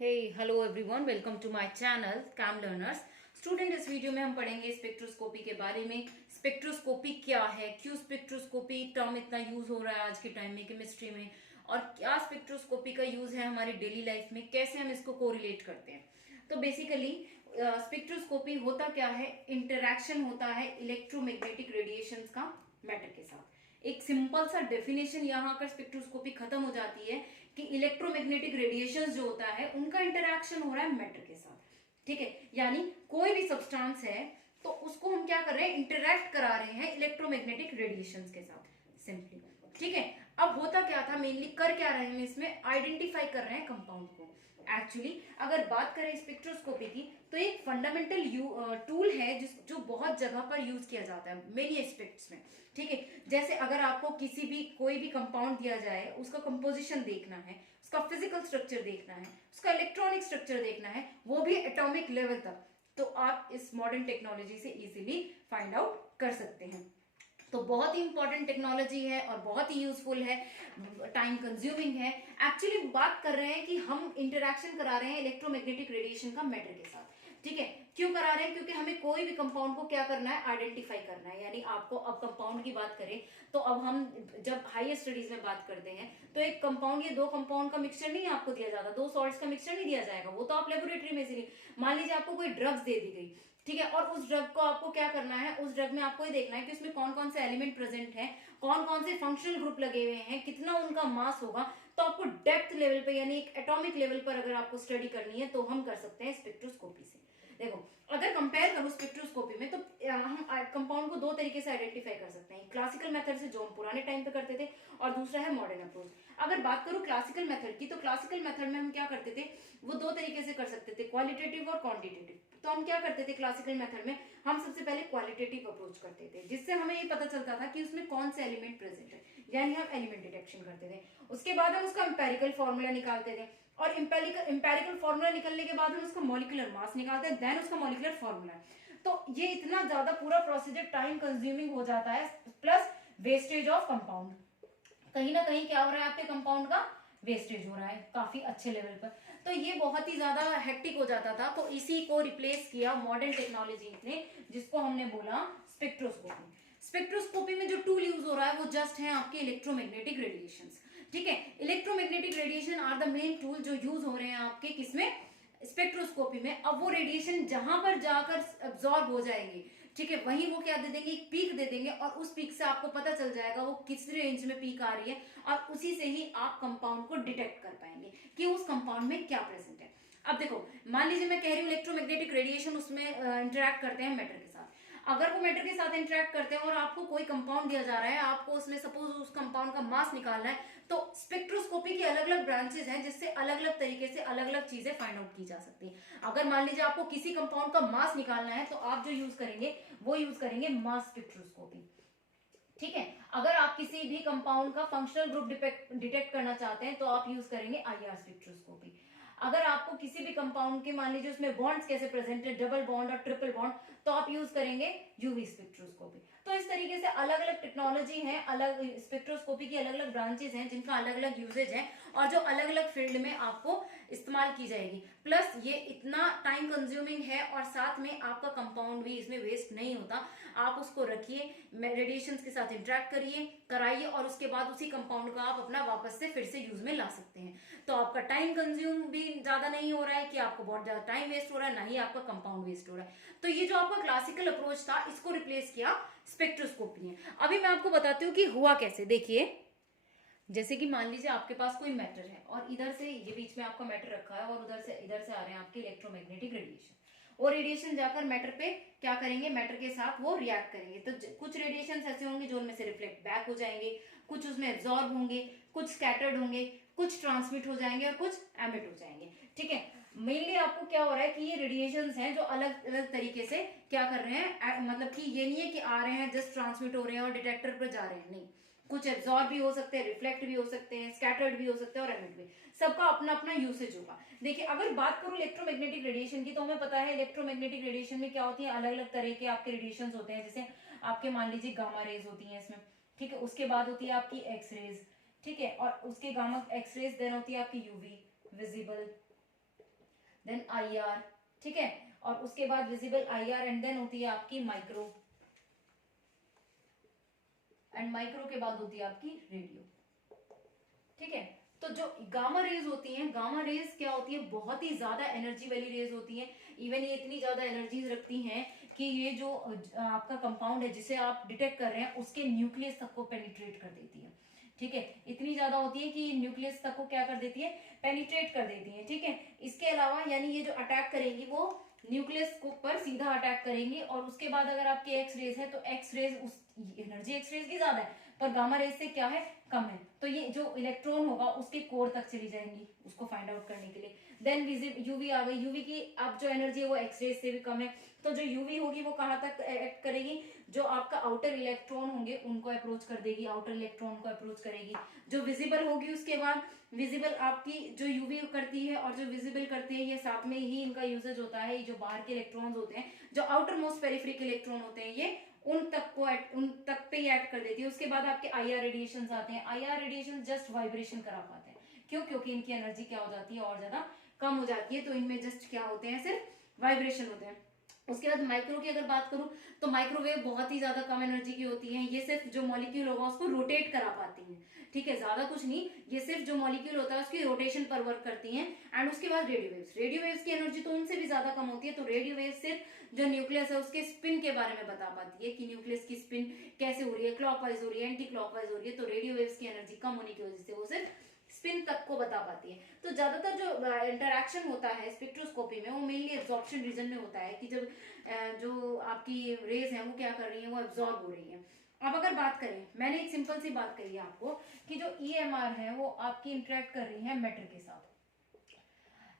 Hello everyone, welcome to my channel cam learners. Student, इस video में हम पढ़ेंगे स्पेक्ट्रोस्कोपी के बारे में। स्पेक्ट्रोस्कोपी क्या है, क्यों स्पेक्ट्रोस्कोपी टर्म इतना यूज हो रहा है आज के टाइम में केमिस्ट्री में, और क्या स्पेक्ट्रोस्कोपी का यूज है हमारी डेली लाइफ में, कैसे हम इसको कोरिलेट करते हैं। तो बेसिकली स्पेक्ट्रोस्कोपी होता क्या है, इंटरैक्शन होता है इलेक्ट्रोमैग्नेटिक रेडिएशंस का मैटर के साथ। एक सिंपल सा डेफिनेशन यहाँ आकर स्पेक्ट्रोस्कोपी खत्म हो जाती है कि इलेक्ट्रोमैग्नेटिक रेडिएशंस जो होता है उनका इंटरैक्शन हो रहा है मैटर के साथ। ठीक है, यानी कोई भी सब्सटेंस है तो उसको हम क्या कर रहे हैं, इंटरैक्ट करा रहे हैं इलेक्ट्रोमैग्नेटिक रेडिएशंस के साथ सिंपली। ठीक है, अब होता क्या था, मेनली कर क्या रहे हैं, इसमें आइडेंटिफाई कर रहे हैं कंपाउंड को। एक्चुअली अगर बात करें स्पेक्ट्रोस्कोपी की तो एक फंडामेंटल टूल है जो बहुत जगह पर यूज किया जाता है मेनी एस्पेक्ट्स में। ठीक है, जैसे अगर आपको किसी भी कोई भी कंपाउंड दिया जाए, उसका कंपोजिशन देखना है, उसका फिजिकल स्ट्रक्चर देखना है, उसका इलेक्ट्रॉनिक स्ट्रक्चर देखना है, वो भी एटॉमिक लेवल तक, तो आप इस मॉडर्न टेक्नोलॉजी से इजीली फाइंड आउट कर सकते हैं। तो बहुत ही इंपॉर्टेंट टेक्नोलॉजी है और बहुत ही यूजफुल है, टाइम कंज्यूमिंग है। एक्चुअली बात कर रहे हैं कि हम इंटरैक्शन करा रहे हैं इलेक्ट्रोमैग्नेटिक रेडिएशन का मैटर के साथ। ठीक है, क्यों करा रहे हैं, क्योंकि हमें कोई भी कंपाउंड को क्या करना है, आइडेंटिफाई करना है। यानी आपको अब कंपाउंड की बात करें तो अब हम जब हायर स्टडीज में बात करते हैं तो एक कंपाउंड या दो कंपाउंड का मिक्सचर नहीं आपको दिया जाता, दो सॉल्ट्स का मिक्सचर नहीं दिया जाएगा, वो तो आप लेबोरेटरी में से, मान लीजिए आपको कोई ड्रग्स दे दी गई, ठीक है, और उस ड्रग को आपको क्या करना है, उस ड्रग में आपको ये देखना है कि उसमें कौन कौन से एलिमेंट प्रेजेंट हैं, कौन कौन से फंक्शनल ग्रुप लगे हुए हैं, कितना उनका मास होगा। तो आपको डेप्थ लेवल पे यानी एक एटॉमिक लेवल पर अगर आपको स्टडी करनी है तो हम कर सकते हैं स्पेक्ट्रोस्कोपी से। देखो, अगर कंपेयर करूं स्पेक्ट्रोस्कोपी में तो हम कंपाउंड को दो तरीके से आइडेंटिफाई कर सकते हैं, क्लासिकल मेथड से जो हम पुराने टाइम पे करते थे, और दूसरा है मॉडर्न अप्रोच। अगर बात करूं क्लासिकल मेथड की, तो क्लासिकल मेथड में हम क्या करते थे, वो दो तरीके से कर सकते थे, क्वालिटेटिव और क्वांटिटेटिव। तो हम क्या करते थे क्लासिकल मेथड में, हम सबसे पहले क्वालिटेटिव अप्रोच करते थे, जिससे हमें ये पता चलता था कि उसमें कौन से एलिमेंट प्रेजेंट है, यानी हम एलिमेंट डिटेक्शन करते थे। उसके बाद हम उसका एम्पेरिकल फॉर्मूला निकालते थे, और एम्पेरिकल फॉर्मूला निकलने के बाद हम उसका मॉलिक्यूलर मास निकालते हैं, देन उसका मॉलिक्यूलर फॉर्मूला। तो ये इतना ज्यादा पूरा प्रोसीजर टाइम कंज्यूमिंग हो जाता है, प्लस वेस्टेज ऑफ कंपाउंड। कहीं ना कहीं क्या हो रहा है, आपके कंपाउंड का वेस्टेज हो रहा है काफी अच्छे लेवल पर। तो ये बहुत ही ज्यादा हेक्टिक हो जाता था, तो इसी को रिप्लेस किया मॉडर्न टेक्नोलॉजी ने, जिसको हमने बोला स्पेक्ट्रोस्कोपी। स्पेक्ट्रोस्कोपी में जो टूल यूज हो रहा है वो जस्ट है आपके इलेक्ट्रोमैग्नेटिक रेडिएशंस। ठीक है, electromagnetic radiation are the main tool जो यूज हो रहे हैं आपके किसमें, स्पेक्ट्रोस्कोपी में। अब वो रेडिएशन जहां पर जाकर अब्सॉर्ब हो जाएंगे, ठीक है, वहीं वो क्या दे देंगे, एक पीक दे देंगे, और उस पीक से आपको पता चल जाएगा वो किस रेंज में पीक आ रही है, और उसी से ही आप कंपाउंड को डिटेक्ट कर पाएंगे कि उस कंपाउंड में क्या प्रेजेंट है। अब देखो, मान लीजिए मैं कह रही हूँ इलेक्ट्रोमैग्नेटिक रेडिएशन उसमें इंटरेक्ट करते हैं मैटर के साथ। अगर वो मैटर के साथ इंटरेक्ट करते हैं और आपको कोई कंपाउंड दिया जा रहा है, आपको उसमें सपोज उस कंपाउंड का मास निकालना है, तो स्पेक्ट्रोस्कोपी की अलग अलग ब्रांचेस हैं जिससे अलग अलग तरीके से अलग अलग चीजें फाइंड आउट की जा सकती है। अगर मान लीजिए आपको किसी कंपाउंड का मास निकालना है तो आप जो यूज करेंगे वो यूज करेंगे मास स्पेक्ट्रोस्कोपी। ठीक है, अगर आप किसी भी कंपाउंड का फंक्शनल ग्रुप डिटेक्ट करना चाहते हैं तो आप यूज करेंगे आईआर स्पेक्ट्रोस्कोपी। अगर आपको किसी भी कंपाउंड के, मान लीजिए उसमें बॉन्ड्स कैसे प्रेजेंट है, डबल बॉन्ड और ट्रिपल बॉन्ड, तो आप यूज करेंगे यूवी स्पेक्ट्रोस्कोपी। तो इस तरीके से अलग अलग टेक्नोलॉजी है, अलग स्पेक्ट्रोस्कोपी की अलग अलग ब्रांचेस हैं जिनका अलग अलग यूजेज है, और जो अलग अलग फील्ड में आपको इस्तेमाल की जाएगी। प्लस ये इतना टाइम कंज्यूमिंग है, और साथ में आपका कंपाउंड भी इसमें वेस्ट नहीं होता। आप उसको रखिए, रेडिएशंस के साथ इंटरेक्ट करिए, कराइए, और उसके बाद उसी कंपाउंड का आप अपना वापस से फिर से यूज में ला सकते हैं। तो आपका टाइम कंज्यूम भी ज्यादा नहीं हो रहा है कि आपको बहुत ज्यादा टाइम वेस्ट हो रहा है, ना ही आपका कंपाउंड वेस्ट हो रहा है। तो ये जो आपका क्लासिकल अप्रोच था, इसको रिप्लेस किया स्पेक्ट्रोस्कोपी ने। अभी मैं आपको बताती हूँ कि हुआ कैसे। देखिए, जैसे कि मान लीजिए आपके पास कोई मैटर है, और इधर से ये बीच में आपका मैटर रखा है, और उधर से इधर से आ रहे हैं आपके इलेक्ट्रोमैग्नेटिक रेडिएशन। वो रेडिएशन जाकर मैटर पे क्या करेंगे, मैटर के साथ वो रिएक्ट करेंगे। तो कुछ रेडिएशन ऐसे होंगे जो उनमें से रिफ्लेक्ट बैक हो जाएंगे, कुछ उसमें एब्जॉर्ब होंगे, कुछ स्कैटर्ड होंगे, कुछ ट्रांसमिट हो जाएंगे, और कुछ एमिट हो जाएंगे। ठीक है, मेनली आपको क्या हो रहा है कि ये रेडिएशंस हैं जो अलग अलग तरीके से क्या कर रहे हैं, मतलब कि ये नहीं है कि आ रहे हैं जस्ट ट्रांसमिट हो रहे हैं और डिटेक्टर पर जा रहे हैं, नहीं, कुछ एब्जॉर्ब भी हो सकते हैं, रिफ्लेक्ट भी हो सकते हैं, स्कैटर्ड भी हो सकते हैं, और एमिट भी। सबका अपना अपना यूसेज होगा। देखिए, अगर बात करूं इलेक्ट्रोमैग्नेटिक रेडिएशन की, तो हमें पता है इलेक्ट्रोमैग्नेटिक रेडिएशन में क्या होती है, अलग अलग तरह के आपके रेडिएशन होते हैं। जैसे आपके मान लीजिए गामा रेज होती है इसमें, ठीक है, उसके बाद होती है आपकी एक्स रेज, ठीक है, और उसके गामा एक्स रेज देन होती है आपकी यूवी विजिबल, देन IR, ठीक है, और उसके बाद विजिबल IR एंड देन होती है आपकी माइक्रो, एंड माइक्रो के बाद होती है आपकी रेडियो, ठीक है। तो जो गामा रेज होती हैं, गामा रेज क्या होती है, बहुत ही ज्यादा एनर्जी वाली रेज होती हैं। इवन ये इतनी ज्यादा एनर्जीज रखती हैं कि ये जो आपका कंपाउंड है जिसे आप डिटेक्ट कर रहे हैं उसके न्यूक्लियस तक को पेनिट्रेट कर देती है, ठीक है। इतनी ज्यादा होती है कि न्यूक्लियस तक को क्या कर देती है, पेनिट्रेट कर देती है, ठीक है। इसके अलावा यानी ये जो अटैक करेंगी वो न्यूक्लियस को पर सीधा अटैक करेंगे, और उसके बाद अगर आपके एक्स रेज है तो एक्स रेज उस एनर्जी एक्स रेज की ज्यादा है पर गामा रेज से क्या है, कम है, तो ये जो इलेक्ट्रॉन होगा उसके कोर तक चली जाएंगी उसको फाइंड आउट करने के लिए। देन यूवी आ गई, यूवी की अब जो एनर्जी है वो एक्स रेज से भी कम है, तो जो यूवी होगी वो कहाँ तक एक्ट करेगी, जो आपका आउटर इलेक्ट्रॉन होंगे उनको अप्रोच कर देगी, आउटर इलेक्ट्रॉन को अप्रोच करेगी। जो विजिबल होगी उसके बाद विजिबल आपकी जो यूवी करती है और जो विजिबल करती है ये साथ में ही इनका यूजेज होता है। जो बाहर के इलेक्ट्रॉन्स होते हैं, जो आउटर मोस्ट पेरिफेरी के इलेक्ट्रॉन होते हैं, ये उन तक पे ही एक्ट कर देती है। उसके बाद आपके IR रेडिएशन आते हैं। IR रेडिएशन जस्ट वाइब्रेशन करा पाते हैं, क्यों, क्योंकि इनकी एनर्जी क्या हो जाती है, और ज्यादा कम हो जाती है, तो इनमें जस्ट क्या होते हैं, सिर्फ वाइब्रेशन होते हैं। उसके बाद माइक्रो की अगर बात करूं तो माइक्रोवेव बहुत ही ज्यादा कम एनर्जी की होती है। ये सिर्फ जो मॉलिक्यूल होगा उसको रोटेट करा पाती हैं, ठीक है, ज्यादा कुछ नहीं, ये सिर्फ जो मॉलिक्यूल होता है उसकी रोटेशन पर वर्क करती हैं। एंड उसके बाद रेडियो वेव्स, रेडियो वेव्स की एनर्जी तो उनसे भी ज्यादा कम होती है, तो रेडियो वेव सिर्फ जो न्यूक्लियस है उसके स्पिन के बारे में बता पाती है कि न्यूक्लियस की स्पिन कैसे हो रही है, क्लॉकवाइज हो रही है, एंटी क्लॉकवाइज हो रही है। तो रेडियो वेव्स की एनर्जी कम होने की वजह से वो सिर्फ स्पिन तक को बता पाती है। तो ज्यादातर जो इंटरैक्शन होता है स्पेक्ट्रोस्कोपी में वो मेनली एब्जॉर्प्शन रीजन में होता है कि जब जो आपकी रेज है वो क्या कर रही है, वो एब्जॉर्ब हो रही है। अब अगर बात करें, मैंने एक सिंपल सी बात कही है आपको कि जो EMR है वो आपकी इंटरेक्ट कर रही है मैटर के साथ।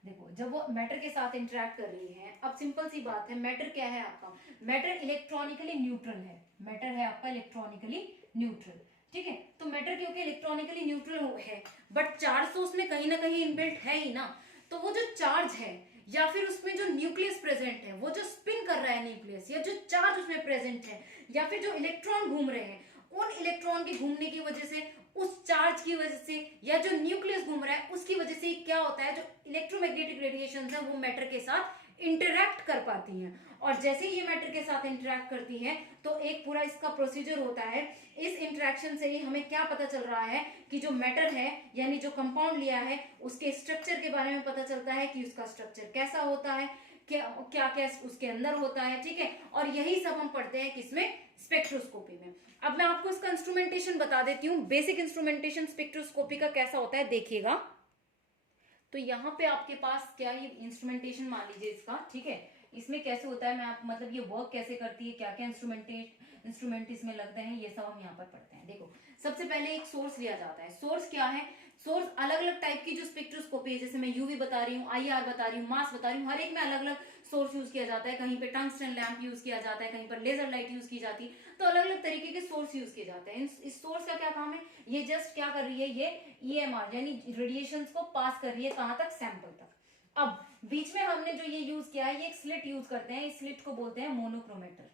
देखो जब वो मैटर के साथ इंटरेक्ट कर रही है, अब सिंपल सी बात है, मैटर क्या है आपका, मैटर इलेक्ट्रॉनिकली न्यूट्रल है, मैटर है आपका इलेक्ट्रॉनिकली न्यूट्रल, ठीक है। तो मैटर क्योंकि इलेक्ट्रॉनिकली न्यूट्रल है बट चार्ज तो उसमें कहीं ना कहीं इनबिल्ट है ही ना, तो वो जो चार्ज है या फिर उसमें जो न्यूक्लियस प्रेजेंट है, वो जो स्पिन कर रहा है न्यूक्लियस, या जो चार्ज उसमें प्रेजेंट है, या फिर जो इलेक्ट्रॉन घूम रहे हैं, उन इलेक्ट्रॉन के घूमने की वजह से, उस चार्ज की वजह से, या जो न्यूक्लियस घूम रहा है उसकी वजह से क्या होता है, जो इलेक्ट्रोमैग्नेटिक रेडिएशन है वो मैटर के साथ इंटरैक्ट कर पाती हैं। और जैसे ये मैटर के साथ इंटरैक्ट करती है तो एक पूरा इसका प्रोसीजर होता है। इस इंटरैक्शन से ही हमें क्या पता चल रहा है कि जो मैटर है यानी जो कंपाउंड लिया है उसके स्ट्रक्चर के बारे में पता चलता है कि उसका स्ट्रक्चर कैसा होता है, क्या क्या क्या उसके अंदर होता है, ठीक है। और यही सब हम पढ़ते हैं किसमें, स्पेक्ट्रोस्कोपी में। अब मैं आपको इसका इंस्ट्रूमेंटेशन बता देती हूँ, बेसिक इंस्ट्रूमेंटेशन स्पेक्ट्रोस्कोपी का कैसा होता है, देखिएगा। तो यहाँ पे आपके पास क्या, ये इंस्ट्रूमेंटेशन मान लीजिए इसका, ठीक है। इसमें कैसे होता है, मैं आप मतलब ये वर्क कैसे करती है, क्या क्या इंस्ट्रूमेंट इसमें लगते हैं, ये सब हम यहाँ पर पढ़ते हैं। देखो सबसे पहले एक सोर्स लिया जाता है। सोर्स क्या है, सोर्स अलग अलग टाइप की जो स्पेक्ट्रोस्कोपी है, जैसे मैं यूवी बता रही हूँ, IR बता रही हूँ, मास बता रही हूँ, हर एक में अलग अलग सोर्स यूज किया जाता है। कहीं पे टंगस्टन लैंप यूज किया जाता है, कहीं पर लेजर लाइट यूज की जाती है, तो अलग अलग तरीके के सोर्स यूज किए जाते हैं। इस सोर्स का क्या काम है, ये जस्ट क्या कर रही है, ये EMR यानी रेडिएशन को पास कर रही है, कहां तक, सैंपल तक। अब बीच में हमने जो ये यूज किया है, ये एक स्लिट यूज करते हैं, इस स्लिट को बोलते हैं मोनोक्रोमेटर,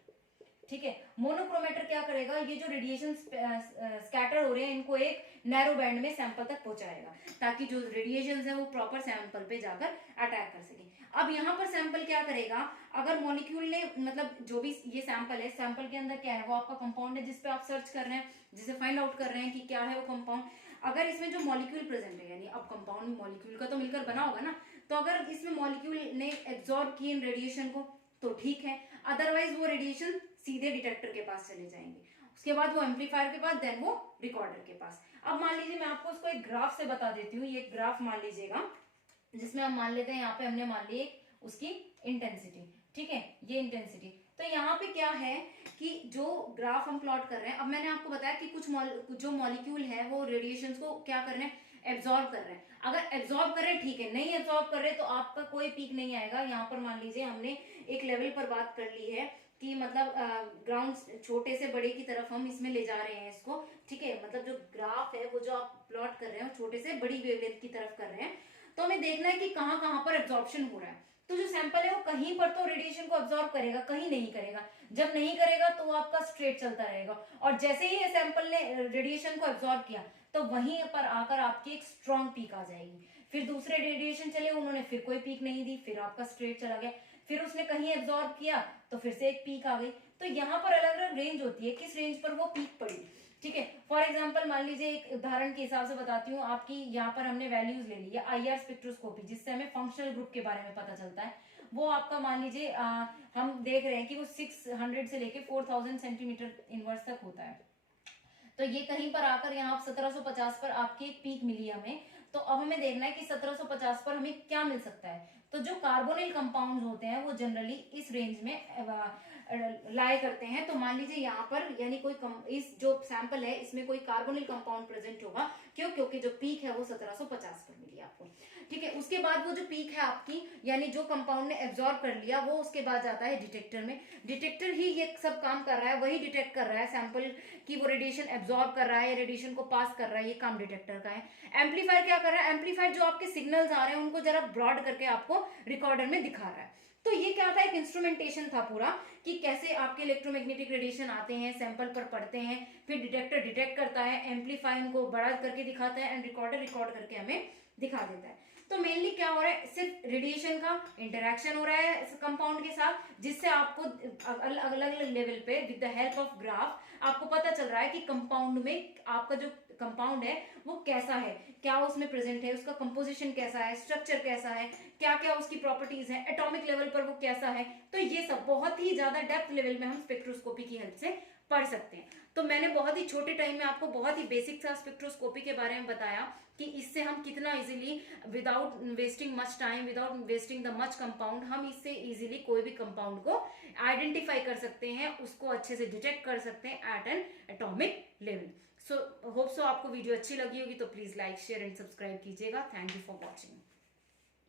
ठीक है। मोनोक्रोमेटर क्या करेगा, ये जो रेडिएशन स्कैटर हो रहे हैं इनको एक नैरो बैंड में सैंपल तक पहुंचाएगा, ताकि जो रेडिएशन है वो प्रॉपर सैंपल पे जाकर अटैक कर सके। अब यहाँ पर सैंपल क्या करेगा, अगर मॉलिक्यूल ने मतलब जो भी ये सैंपल है, सैंपल के अंदर क्या है, वो आपका कंपाउंड है जिसपे आप सर्च कर रहे हैं, जिसे फाइंड आउट कर रहे हैं कि क्या है वो कंपाउंड। अगर इसमें जो मॉलिक्यूल प्रेजेंट है, यानी अब कंपाउंड मॉलिक्यूल का तो मिलकर बना होगा ना, तो अगर इसमें मॉलिक्यूल ने एब्जॉर्ब किए इन रेडिएशन को तो ठीक है, अदरवाइज वो रेडिएशन सीधे डिटेक्टर के पास चले जाएंगे, उसके बाद वो एम्पलीफायर के पास, देन वो रिकॉर्डर के पास। अब मान लीजिए मैं आपको उसको एक ग्राफ से बता देती हूँ, ये ग्राफ मान लीजिएगा जिसमें हम मान लेते हैं, यहाँ पे हमने मान ली उसकी इंटेंसिटी, ठीक है, ये इंटेंसिटी। तो यहाँ पे क्या है कि जो ग्राफ हम प्लॉट कर रहे हैं, अब मैंने आपको बताया कि कुछ जो मॉलिक्यूल है वो रेडिएशंस को क्या कर रहे हैं, एब्जॉर्ब कर रहे हैं। अगर एब्जॉर्ब कर रहे हैं ठीक है, नहीं एब्जॉर्ब कर रहे तो आपका कोई पीक नहीं आएगा। यहाँ पर मान लीजिए हमने एक लेवल पर बात कर ली है कि मतलब ग्राउंड छोटे से बड़े की तरफ हम इसमें ले जा रहे हैं इसको, ठीक है। मतलब जो ग्राफ है वो जो आप प्लॉट कर रहे हैं छोटे से बड़ी वेवलेंथ की तरफ कर रहे हैं, तो हमें देखना है कि कहाँ कहाँ पर एब्जॉर्प्शन हो रहा है। तो जो सैंपल है वो कहीं पर तो रेडिएशन को एब्जॉर्ब करेगा, कहीं नहीं करेगा। जब नहीं करेगा तो वो आपका स्ट्रेट चलता रहेगा, और जैसे ही ये सैंपल ने रेडिएशन को एब्जॉर्ब किया तो वहीं पर आकर आपकी एक स्ट्रॉन्ग पीक आ जाएगी। फिर दूसरे रेडिएशन चले, उन्होंने फिर कोई पीक नहीं दी, फिर आपका स्ट्रेट चला गया, फिर उसने कहीं एब्जॉर्ब किया तो फिर से एक पीक आ गई। तो यहाँ पर अलग अलग रेंज होती है, किस रेंज पर वो पीक पड़ी। ठीक है, फॉर एग्जाम्पल मान लीजिए, एक उदाहरण के हिसाब से बताती हूँ आपकी, यहाँ पर हमने वैल्यूज ले ली है IR स्पेक्ट्रोस्कोपी, जिससे हमें फंक्शनल ग्रुप के बारे में पता चलता है। वो आपका मान लीजिए हम देख रहे हैं कि वो 600 से लेके 4000 सेंटीमीटर इनवर्स तक होता है। तो ये कहीं पर आकर यहाँ 1750 पर आपकी एक पीक मिली हमें। तो अब हमें देखना है कि 1750 पर हमें क्या मिल सकता है। तो जो कार्बोनिल कंपाउंड्स होते हैं वो जनरली इस रेंज में लाए करते हैं। तो मान लीजिए यहाँ पर यानी कोई इस जो सैंपल है इसमें कोई कार्बोनिल कंपाउंड प्रेजेंट होगा। क्यों? क्योंकि जो पीक है वो 1750 पर मिली आपको। ठीक है, उसके बाद वो जो पीक है आपकी, यानी जो कंपाउंड ने एब्जॉर्ब कर लिया, वो उसके बाद जाता है डिटेक्टर में। डिटेक्टर ही ये सब काम कर रहा है, वही डिटेक्ट कर रहा है सैंपल की वो रेडिएशन एब्जॉर्ब कर रहा है, रेडिएशन को पास कर रहा है, ये काम डिटेक्टर का है। एम्पलीफायर क्या कर रहा है? एम्पलीफायर जो आपके सिग्नल्स आ रहे हैं उनको जरा ब्रॉड करके आपको रिकॉर्डर में दिखा रहा है। तो ये क्या था? एक इंस्ट्रूमेंटेशन था पूरा, कि कैसे आपके इलेक्ट्रोमैग्नेटिक रेडिएशन आते हैं, सैंपल पर पड़ते हैं, फिर डिटेक्टर डिटेक्ट करता है, एम्पलीफायर उनको बड़ा करके दिखाता है, एंड रिकॉर्डर रिकॉर्ड करके हमें दिखा देता है। तो मेनली क्या हो रहा है? सिर्फ रेडिएशन का इंटरेक्शन हो रहा है कंपाउंड के साथ, जिससे आपको अलग अलग लेवल पे with the help of graph आपको पता चल रहा है कि कंपाउंड में आपका जो कंपाउंड है वो कैसा है, क्या उसमें प्रेजेंट है, उसका कंपोजिशन कैसा है, स्ट्रक्चर कैसा है, क्या क्या उसकी प्रॉपर्टीज है, एटॉमिक लेवल पर वो कैसा है। तो ये सब बहुत ही ज्यादा डेप्थ लेवल में हम स्पेक्ट्रोस्कोपी की हेल्प से पढ़ सकते हैं। तो मैंने बहुत ही छोटे टाइम में आपको बहुत ही बेसिक सा स्पेक्ट्रोस्कोपी के बारे में बताया कि इससे हम कितना easily, without wasting much time, without wasting the much compound, हम इससे इजीली कोई भी कंपाउंड को आइडेंटिफाई कर सकते हैं, उसको अच्छे से डिटेक्ट कर सकते हैं at an atomic level. So hope so आपको वीडियो अच्छी लगी होगी, तो please like share and subscribe कीजिएगा। Thank you for watching.